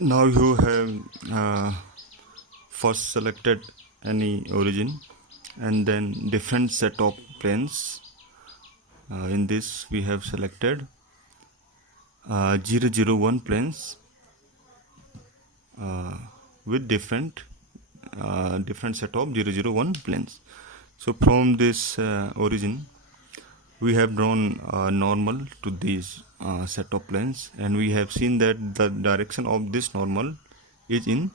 Now you have first selected any origin and then different set of planes. In this we have selected 001 planes with different set of 001 planes. So from this origin we have drawn normal to these set of planes, and we have seen that the direction of this normal is in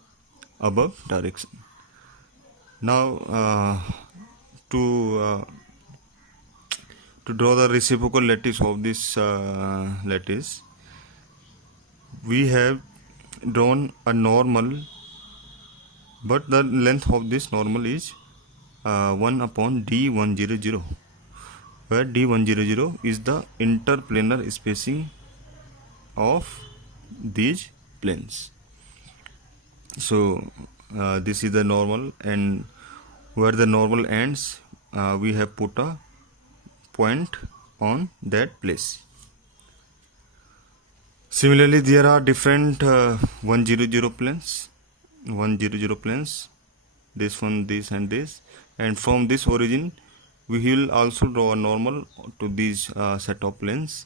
above direction. Now to uh, to draw the reciprocal lattice of this lattice, we have drawn a normal, but the length of this normal is 1 upon d100, where d100 is the interplanar spacing of these planes. So this is the normal, and where the normal ends, we have put a point on that place. Similarly, there are different 100 planes, this one, this, and this, and from this origin we will also draw a normal to these set of planes.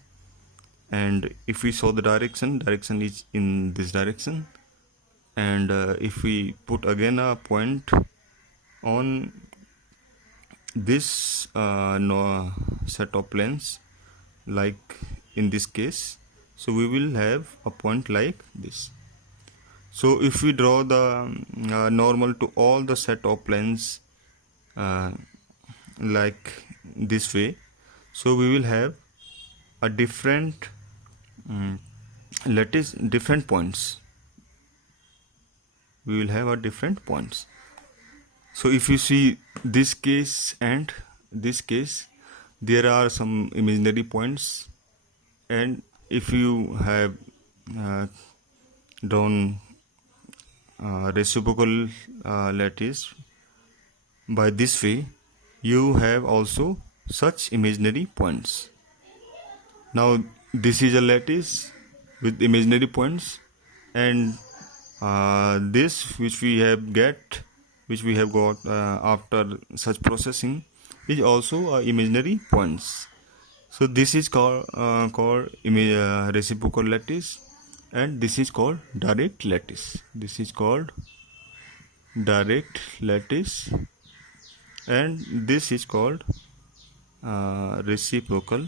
And if we saw the direction is in this direction, and if we put again a point on this set of planes, like in this case, so we will have a point like this. So if we draw the normal to all the set of planes like this way, so we will have a different lattice, different points. We will have a different points. So if you see this case and this case, there are some imaginary points, and if you have drawn reciprocal lattice by this way, you have also such imaginary points. Now this is a lattice with imaginary points, and this which we have got after such processing is also imaginary points. So this is called reciprocal lattice, and this is called direct lattice. This is called direct lattice, and this is called reciprocal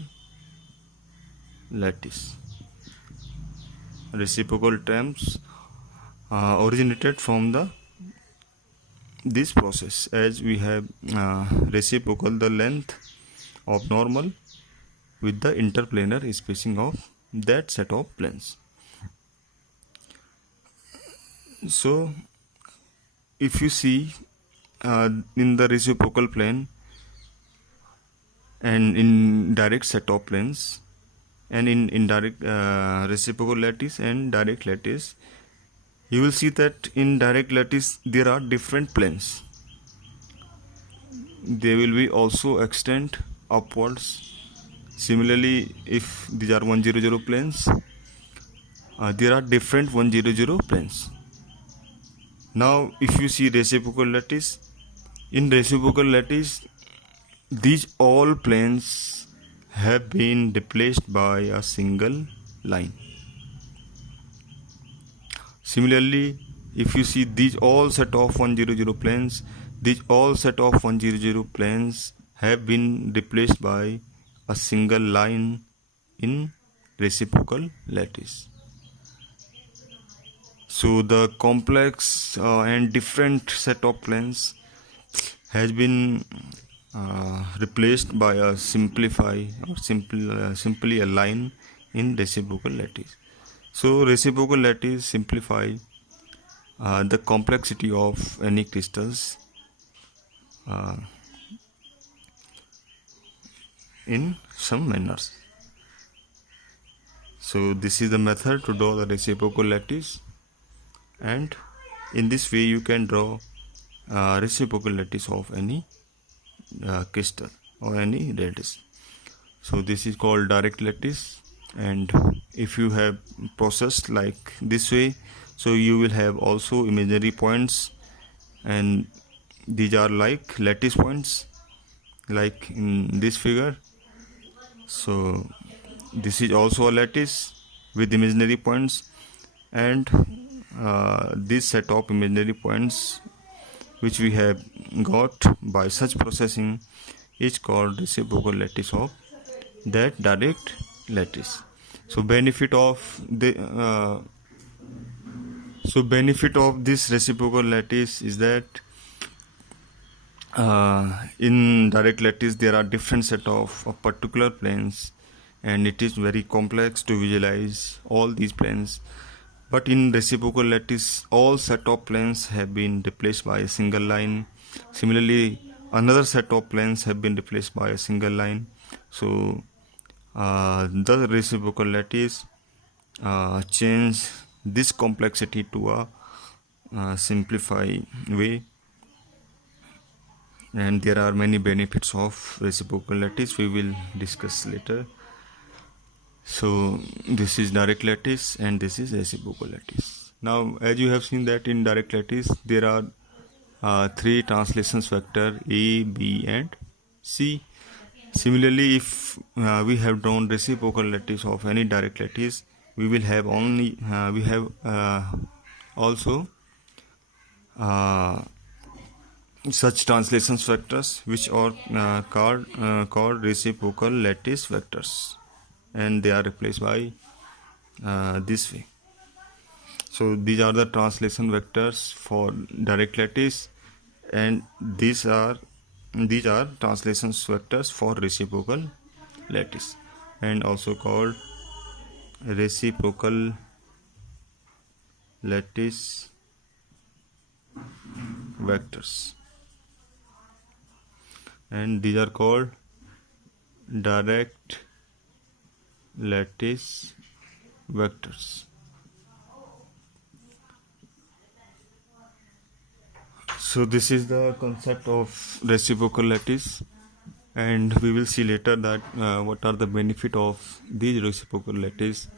lattice. Reciprocal terms originated from this process, as we have reciprocal the length of normal with the interplanar spacing of that set of planes. So if you see in the reciprocal plane and in direct set of planes, and in indirect reciprocal lattice and direct lattice, you will see that in direct lattice there are different planes. They will be also extend upwards. Similarly, if these are 100 planes, there are different 100 planes. Now if you see reciprocal lattice, in reciprocal lattice these all planes have been replaced by a single line. Similarly, if you see these all set of 100 planes, these all set of 100 planes have been replaced by a single line in reciprocal lattice. So the complex and different set of planes has been replaced by a simply a line in reciprocal lattice. So reciprocal lattice simplify the complexity of any crystals in some manners. So this is the method to draw the reciprocal lattice, and in this way you can draw reciprocal lattice of any crystal or any lattice. So this is called direct lattice, and if you have processed like this way, So you will have also imaginary points, and these are like lattice points, like in this figure. So this is also a lattice with imaginary points, and this set of imaginary points which we have got by such processing is called reciprocal lattice of that direct lattice. So benefit of this reciprocal lattice is that in direct lattice there are different set of particular planes, and it is very complex to visualize all these planes. But in reciprocal lattice, all set of planes have been replaced by a single line. Similarly, another set of planes have been replaced by a single line. So the reciprocal lattice change this complexity to a simplified way, and there are many benefits of reciprocal lattice we will discuss later. So this is direct lattice and this is reciprocal lattice. Now, as you have seen that in direct lattice there are three translations vector A, B and C. Similarly, if we have drawn reciprocal lattice of any direct lattice, we will have also such translations vectors which are called reciprocal lattice vectors, and they are replaced by this way. So these are the translation vectors for direct lattice, and these are translation vectors for reciprocal lattice, and also called reciprocal lattice vectors, and these are called direct lattice vectors. So this is the concept of reciprocal lattice, and we will see later that what are the benefit of these reciprocal lattice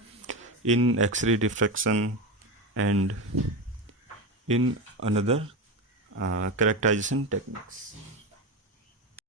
in X-ray diffraction and in another characterization techniques.